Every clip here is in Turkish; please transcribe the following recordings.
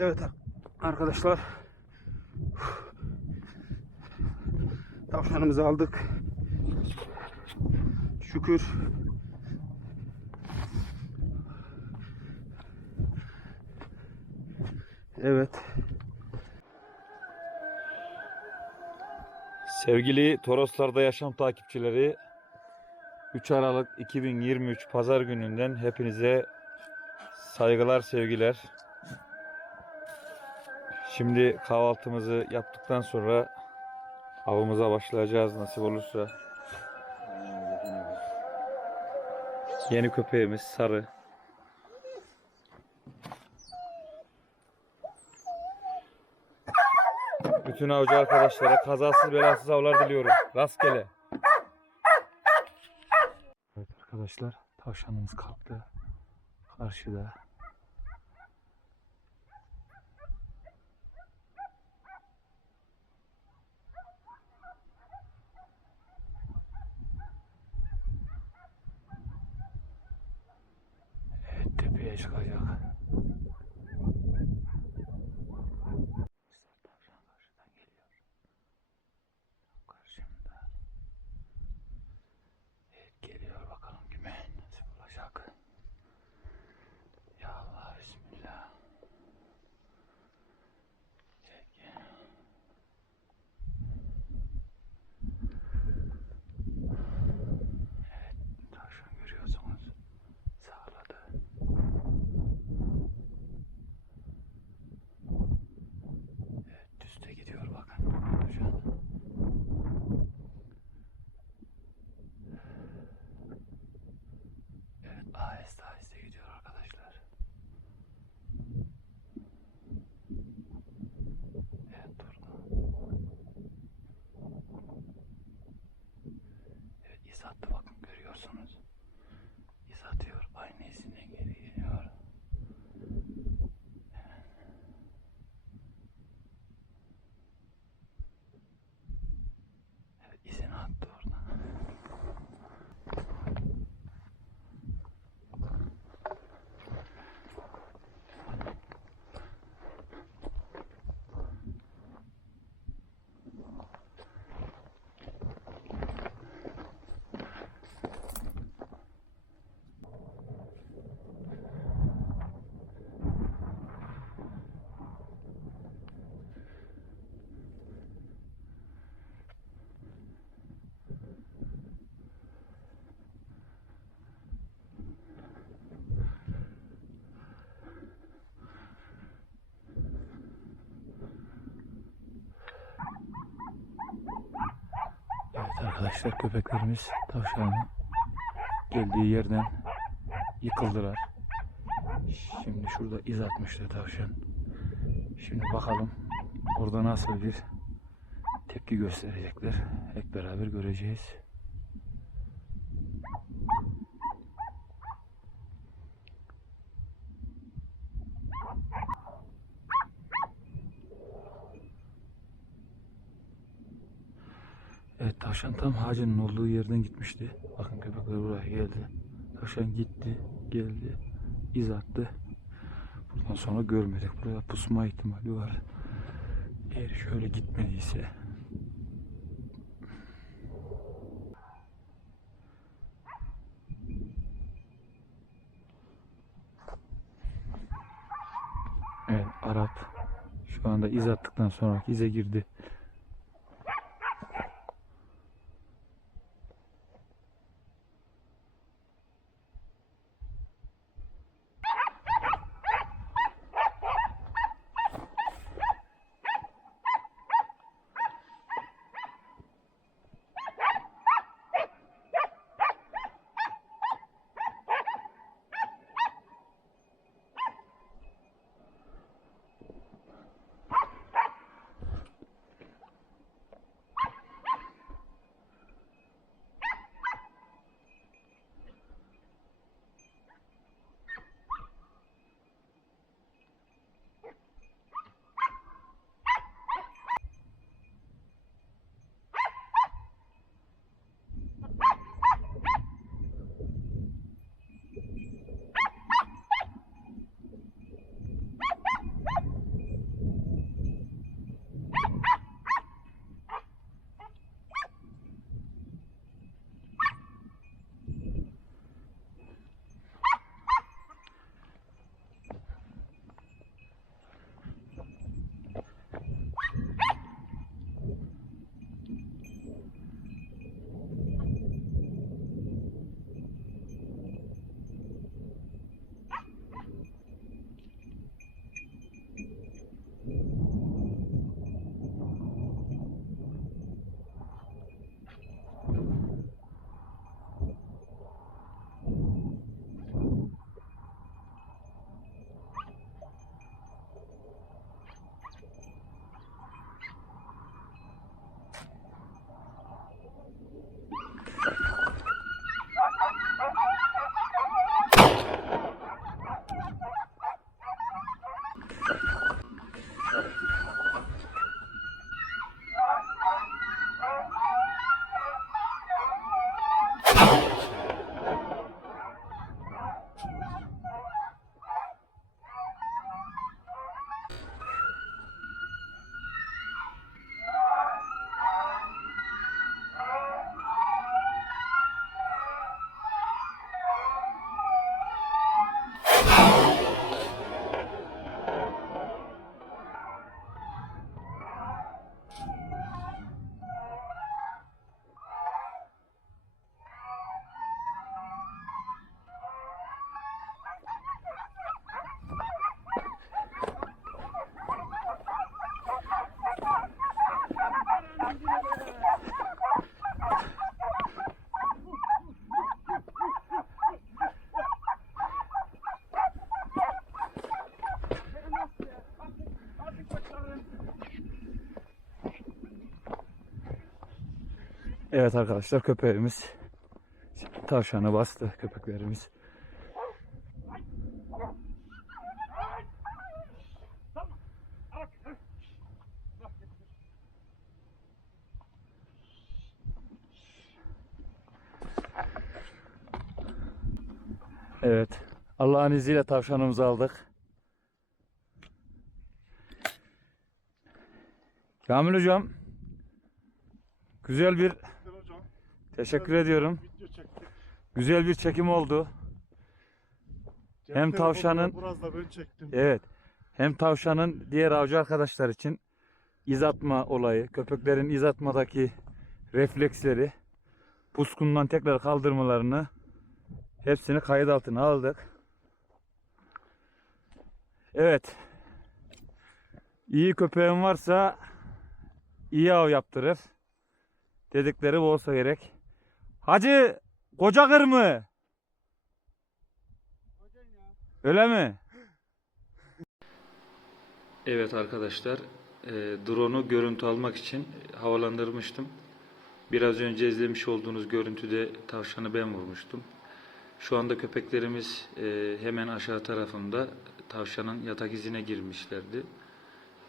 Evet arkadaşlar. Tavşanımızı aldık. Şükür. Evet. Sevgili Toroslar'da yaşam takipçileri 3 Aralık 2023 Pazar gününden hepinize saygılar sevgiler. Şimdi kahvaltımızı yaptıktan sonra avımıza başlayacağız nasip olursa. Yeni köpeğimiz sarı. Bütün avcı arkadaşlara kazasız belasız avlar diliyorum. Rastgele. Evet arkadaşlar tavşanımız kalktı. Karşıda. Evet tepeye çıkacak. Tavşan karşıdan geliyor. Karşımda. Evet geliyor bakalım kime nasip olacak. Ya Allah bismillah. Evet, gel. Evet tavşan görüyorsunuz. Sağladı. Evet düzde gidiyor bakın. Tavşan. Evet aheste aheste gidiyor arkadaşlar. Evet durdu. Evet iz attı bakın görüyorsunuz. İz atıyor. Aynı izinden geri geliyor. Evet izini attı orada. Evet arkadaşlar köpeklerimiz tavşanın geldiği yerden yıkıldılar. Şimdi şurada iz atmıştı tavşan. Şimdi bakalım orada nasıl bir tepki gösterecekler. Hep beraber göreceğiz. Evet tavşan tam hacının olduğu yerden gitmişti. Bakın köpekler buraya geldi. Tavşan gitti, geldi, iz attı. Buradan sonra görmedik. Burada pusma ihtimali var. Eğer şöyle gitmediyse. Evet Arap şu anda iz attıktan sonra ize girdi. Evet arkadaşlar köpeğimiz tavşanı bastı köpeklerimiz. Evet. Allah'ın izniyle tavşanımızı aldık. Kamil hocam. Güzel bir. Teşekkür ediyorum. Güzel bir çekim oldu. Cep Hem tavşanın- Biraz da ben çektim. Evet. Hem tavşanın diğer avcı arkadaşlar için iz atma olayı, köpeklerin iz atmadaki refleksleri, puskundan tekrar kaldırmalarını hepsini kayıt altına aldık. Evet. İyi köpeğin varsa iyi av yaptırır. Dedikleri bu olsa gerek. Hacı koca kır mı? Öyle mi? Evet arkadaşlar, e, drone'u görüntü almak için havalandırmıştım. Biraz önce izlemiş olduğunuz görüntüde tavşanı ben vurmuştum. Şu anda köpeklerimiz e, hemen aşağı tarafında tavşanın yatak izine girmişlerdi.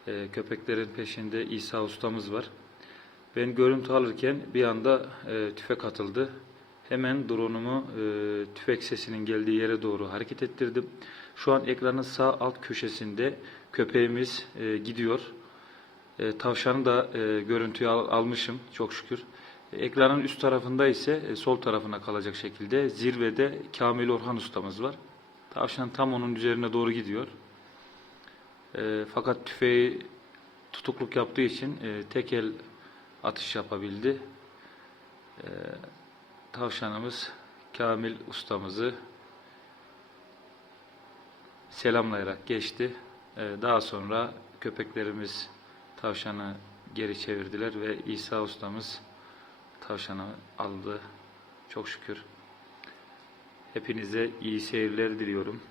E, köpeklerin peşinde İsa ustamız var. Ben görüntü alırken bir anda e, tüfek atıldı. Hemen drone'umu e, tüfek sesinin geldiği yere doğru hareket ettirdim. Şu an ekranın sağ alt köşesinde köpeğimiz e, gidiyor. E, tavşanı da e, görüntüye al- almışım çok şükür. E, ekranın üst tarafında ise e, sol tarafına kalacak şekilde zirvede Kamil Orhan ustamız var. Tavşan tam onun üzerine doğru gidiyor. E, fakat tüfeği tutukluk yaptığı için e, tek el atış yapabildi. E, tavşanımız Kamil ustamızı selamlayarak geçti. Ee, Daha sonra köpeklerimiz tavşanı geri çevirdiler ve İsa ustamız tavşanı aldı. Çok şükür. Hepinize iyi seyirler diliyorum.